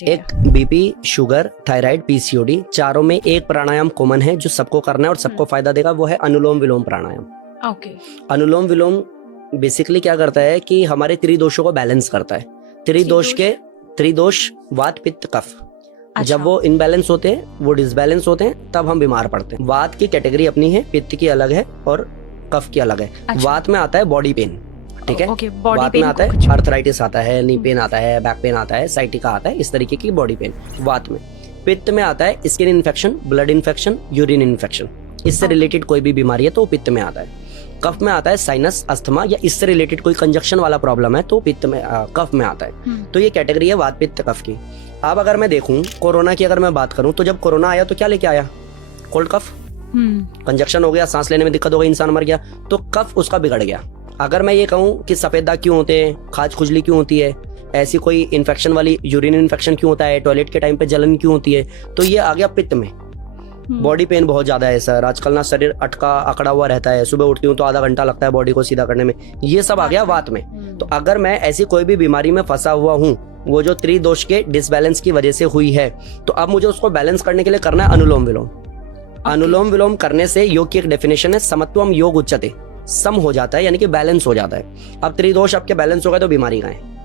एक BP, sugar, thyroid, PCOD, चारों में एक प्राणायाम कॉमन है जो सबको करना है और सबको फायदा देगा, वो है अनुलोम विलोम प्राणायाम। ओके। अनुलोम विलोम बेसिकली क्या करता है कि हमारे त्रिदोषों को बैलेंस करता है। त्रिदोष वात पित्त कफ, जब वो इनबैलेंस होते हैं, वो डिसबैलेंस होते हैं, तब हम बीमार पड़ते हैं। वात की कैटेगरी अपनी है, पित्त की अलग है और कफ की अलग है। वात में आता है बॉडी पेन, ठीक है। वात में आता है आर्थराइटिस आता है, नी पेन आता है, बैक पेन आता है, साइटिका आता है, इस तरीके की बॉडी पेन वात में। पित्त में आता है skin infection, blood infection, urine infection, इससे रिलेटेड कोई भी बीमारी है तो पित्त में आता है। कफ में आता है साइनस, अस्थमा या इससे रिलेटेड कोई कंजक्शन वाला प्रॉब्लम है तो पित्त में कफ में आता है। तो ये कैटेगरी है वात पित्त कफ की। अब अगर मैं देखूं कोरोना की, अगर मैं बात करूं तो जब कोरोना आया तो क्या लेके आया? कोल्ड कफ, कंजक्शन हो गया, सांस लेने में दिक्कत हो गई, इंसान मर गया, तो कफ उसका बिगड़ गया। अगर मैं ये कहूं कि सफेद दाग क्यों होते हैं, खाज खुजली क्यों होती है, ऐसी कोई इन्फेक्शन वाली यूरिन इन्फेक्शन क्यों होता है, टॉयलेट के टाइम पे जलन क्यों होती है, तो ये आ गया पित्त में। बॉडी पेन बहुत ज्यादा है सर, आजकल ना शरीर अटका अकड़ा हुआ रहता है, सुबह उठती हूँ तो आधा घंटा लगता है बॉडी को सीधा करने में, ये सब आ गया वात में। तो अगर मैं ऐसी कोई भी बीमारी में फंसा हुआ हूँ, वो जो त्रिदोष के डिसबैलेंस की वजह से हुई है, तो अब मुझे उसको बैलेंस करने के लिए करना है अनुलोम विलोम। अनुलोम विलोम करने से योग की एक डेफिनेशन है, समत्वम योग उच्यते, सम हो जाता है, यानी कि बैलेंस हो जाता है। अब त्रिदोष आपके बैलेंस हो गए तो बीमारी कहाँ है?